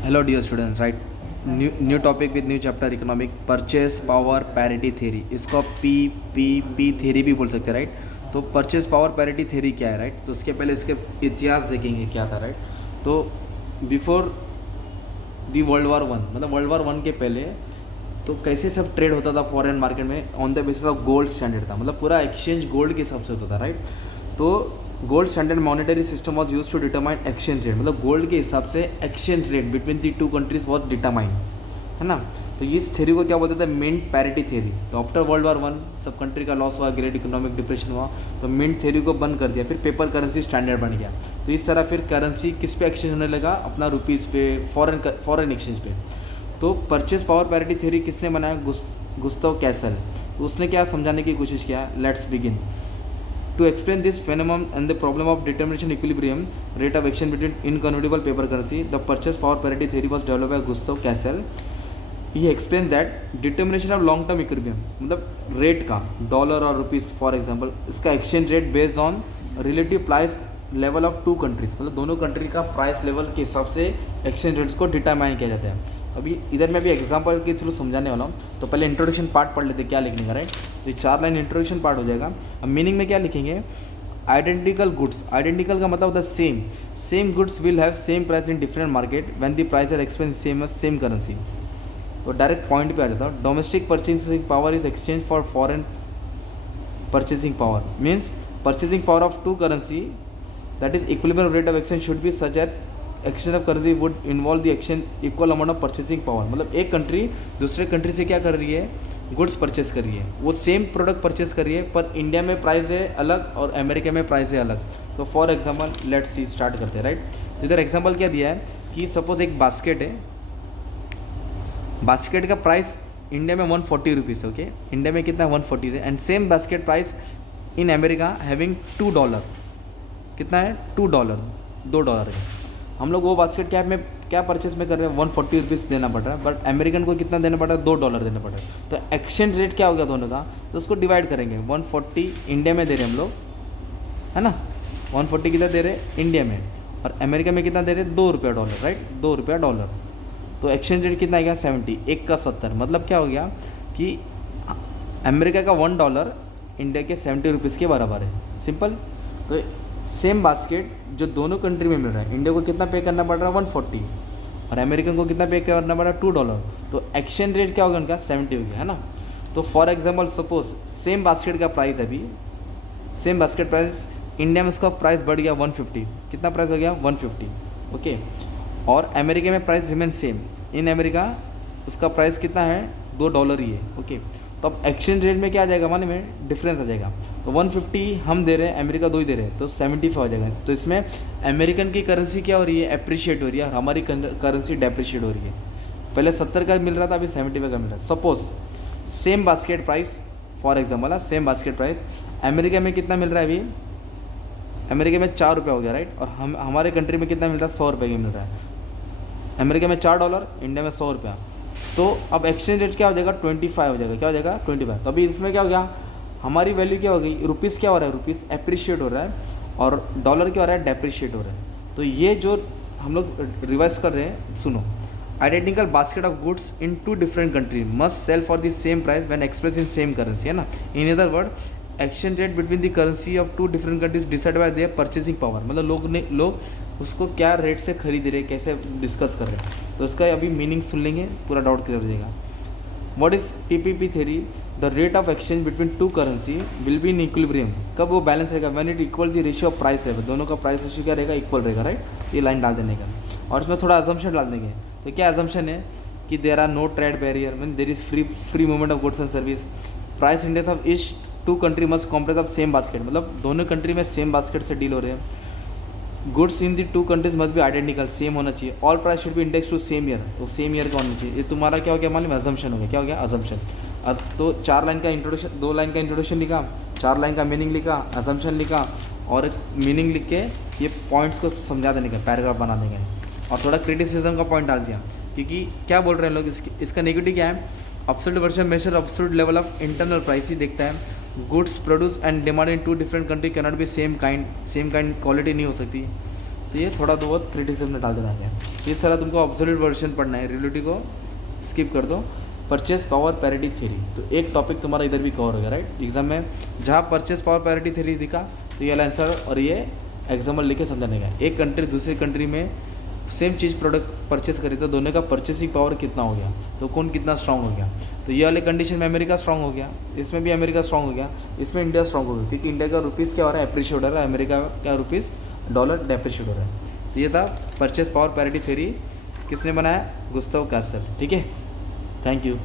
Hello dear students, right? New topic with new chapter economic purchase power parity theory. इसको P theory भी बोल सकते हैं, right? तो परचेस पावर पैरिटी थ्योरी क्या है, राइट? तो उसके पहले इसके इतिहास देखेंगे क्या था, राइट? तो बिफोर दी वर्ल्ड वार 1, मतलब वर्ल्ड वार 1 के पहले तो कैसे सब ट्रेड होता था फॉरेन मार्केट में on the basis of gold standard था, मतलब पूरा एक्सचेंज गोल्ड के हिसाब से होता था, राइट? तो gold standard monetary system was used to determine exchange rate, मतलब गोल्ड के हिसाब से exchange rate between the two countries was determine, है ना? तो इस थ्योरी को क्या बोलते थे? Mint parity theory. तो आफ्टर वर्ल्ड वार 1 सब कंट्री का लॉस हुआ, ग्रेट इकोनॉमिक डिप्रेशन हुआ, तो मिंट थ्योरी को बंद कर दिया, फिर पेपर करेंसी स्टैंडर्ड बन गया। तो इस तरह फिर करेंसी किस पे एक्सचेंज होने लगा? अपना रुपीज़ पे, फॉरेन एक्सचेंज पे। तो परचेस पावर पैरिटी थ्योरी किसने बनाया? Gustav castle. तो उसने क्या समझाने की कोशिश किया? Let's begin. To explain this phenomenon and the problem of determination equilibrium rate of exchange between inconvertible paper currency, the purchase power parity theory was developed by Gustav Cassel. He explains that determination of long term equilibrium, मतलब rate का dollar और rupees for example, इसका exchange rate based on relative price level of two countries, मतलब दोनों country का price level के हिसाब से एक्सचेंज रेट्स को डिटरमाइन किया जाता है। अभी इधर मैं भी एग्जांपल के थ्रू समझाने वाला हूँ। तो पहले इंट्रोडक्शन पार्ट पढ़ लेते क्या लिखने का, राइट? तो ये 4 लाइन इंट्रोडक्शन पार्ट हो जाएगा। अब मीनिंग में क्या लिखेंगे? आइडेंटिकल गुड्स, आइडेंटिकल का मतलब होता है same goods will have same price in different market when the price are expense same currency. तो डायरेक्ट पॉइंट पे आ जाता हूँ। Domestic purchasing power is exchange for foreign purchasing power, means purchasing power of two currency that is equilibrium rate of exchange should be such at exchange of currency would involve the exchange equal amount of purchasing power, मतलब एक country दूसरे country से क्या कर रही है? Goods purchase कर रही है, वो सेम प्रोडक्ट परचेस कर रही है, पर इंडिया में प्राइस है अलग और अमेरिका में प्राइस है अलग। तो for example let's see, start करते हैं, राइट? तो इधर एग्जांपल क्या दिया है कि सपोज एक बास्केट है, बास्केट का प्राइस इंडिया में 140 रुपीज़ है, ओके? इंडिया में कितना? 140 है। And same basket price in America having $2, कितना है? $2, $2 है। हम लोग वो बास्केट क्या परचेस में कर रहे हैं? 140 रुपीज़ देना पड़ रहा है, बट अमेरिकन को कितना देना पड़ रहा है? $2 देना पड़ रहा है। तो एक्सचेंज रेट क्या हो गया दोनों का? तो उसको डिवाइड करेंगे। 140 इंडिया में दे रहे हैं हम लोग, है ना? 140 कितना दे रहे हैं इंडिया में, और अमेरिका में कितना दे रहे हैं? $2 राइट? $2 तो एक्सचेंज रेट कितना आ गया? 70, एक का 70, मतलब क्या हो गया कि अमेरिका का $1 इंडिया के 70 रुपीज़ के बराबर है। सिंपल। तो सेम बास्केट जो दोनों कंट्री में मिल रहा है, इंडिया को कितना पे करना पड़ रहा है? 140, और अमेरिकन को कितना पे करना पड़ रहा है? $2। तो एक्सचेंज रेट क्या होगा उनका? 70 हो गया, है ना? तो for example suppose same basket का प्राइस, अभी सेम बास्केट प्राइस इंडिया में उसका प्राइस बढ़ गया 150, कितना प्राइस हो गया? 150, ओके? और अमेरिका में price remain same. In America उसका प्राइस कितना है? $2 ही है, ओके? तो अब एक्सचेंज रेट में क्या आ जाएगा? माने में डिफरेंस आ जाएगा। तो 150 हम दे रहे हैं, अमेरिका 2 ही दे रहे हैं, तो 75 हो जाएगा। तो इसमें अमेरिकन की करेंसी क्या हो रही है? अप्रिशिएट हो रही है, और हमारी करेंसी डेप्रिशिएट हो रही है। पहले 70 का मिल रहा था, अभी 75 का मिल रहा है। Suppose same basket price, for example same basket price America में कितना मिल रहा है? अभी अमेरिका में $4 हो गया, राइट? और हमारे कंट्री में कितना मिल रहा है? $100 का मिल रहा है। अमेरिका में $4, इंडिया में $100। तो अब एक्सचेंज रेट क्या हो जाएगा? 25 हो जाएगा। क्या हो जाएगा? 25। तो अभी इसमें क्या हो गया? हमारी वैल्यू क्या हो गई? रुपीज़ क्या हो रहा है? रुपीज़ अप्रिशिएट हो रहा है, और डॉलर क्या हो रहा है? डेप्रिशिएट हो रहा है। तो ये जो हम लोग रिवाइज कर रहे हैं, सुनो। Identical basket of goods in two different country must sell for the same price when express in same currency, है ना? In other word, exchange rate between the currency of two different countries decide by their purchasing power, मतलब लोग उसको क्या rate से खरीद रहे हैं, कैसे डिस्कस कर रहे हैं। तो इसका अभी मीनिंग सुन लेंगे, पूरा डाउट क्लियर हो जाएगा। What is PPP theory? The rate of exchange between two currency will be in equilibrium. कब वो बैलेंस रहेगा? When it equal the ratio of price रहेगा, दोनों का प्राइस रेशियो क्या रहेगा? इक्वल रहेगा, राइट? ये लाइन डाल देने का, और इसमें थोड़ा अजम्पशन डाल देंगे। तो क्या अजम्पशन है कि there are no trade barrier, mean there is free movement of goods and service. Price index of each two country must compress of same basket, मतलब दोनों कंट्री में सेम बास्केट से डील हो रहे हैं। Goods in the two countries must be identical, same होना चाहिए। All price should be index to same year, तो सेम ईयर का होना चाहिए। ये तुम्हारा क्या हो गया? मालूम? अजम्पशन हो गया। क्या हो गया? अजम्पशन। तो 4 लाइन का इंट्रोडक्शन, 2 लाइन का इंट्रोडक्शन लिखा, 4 लाइन का मीनिंग लिखा, अजम्पशन लिखा, और एक मीनिंग लिख के ये पॉइंट्स को समझा देने का, पैराग्राफ बना देंगे, और थोड़ा क्रिटिसिज्म का पॉइंट डाल दिया। क्योंकि क्या बोल रहे हैं लोग, इसका नेगेटिव क्या है? Absolute version major absolute level of internal price ही देखता है। Goods produce and demand in two different country cannot be same kind quality नहीं हो सकती। तो ये थोड़ा बहुत क्रिटिसिज्म में डाल देना है। ये सारा तुमको ऑब्सोल्यूट वर्जन पढ़ना है, रिलेटिव को स्किप कर दो। परचेस पावर पैरिटी थ्योरी, तो एक टॉपिक तुम्हारा इधर भी कवर होगा, राइट। एग्जाम में जहाँ परचेस पावर पैरिटी थ्योरी दिखा तो ये आंसर और ये एग्जाम्पल लिख के समझाने का। एक कंट्री दूसरी कंट्री में सेम चीज़ प्रोडक्ट परचेस करी तो दोनों का परचेसिंग पावर कितना हो गया, तो कौन कितना स्ट्रांग हो गया। तो ये वाले कंडीशन में अमेरिका स्ट्रांग हो गया, इसमें भी अमेरिका स्ट्रांग हो गया, इसमें इंडिया स्ट्रांग हो गया, क्योंकि इंडिया का रुपीज़ क्या हो रहा है, अप्रिशिएट हो रहा है, अमेरिका का रुपीज़ डॉलर डेप्रिशिएट हो रहा है। तो ये था परचेस पावर पैरिटी थ्योरी, किसने बनाया, गुस्ताव कैसल। ठीक है, थैंक यू।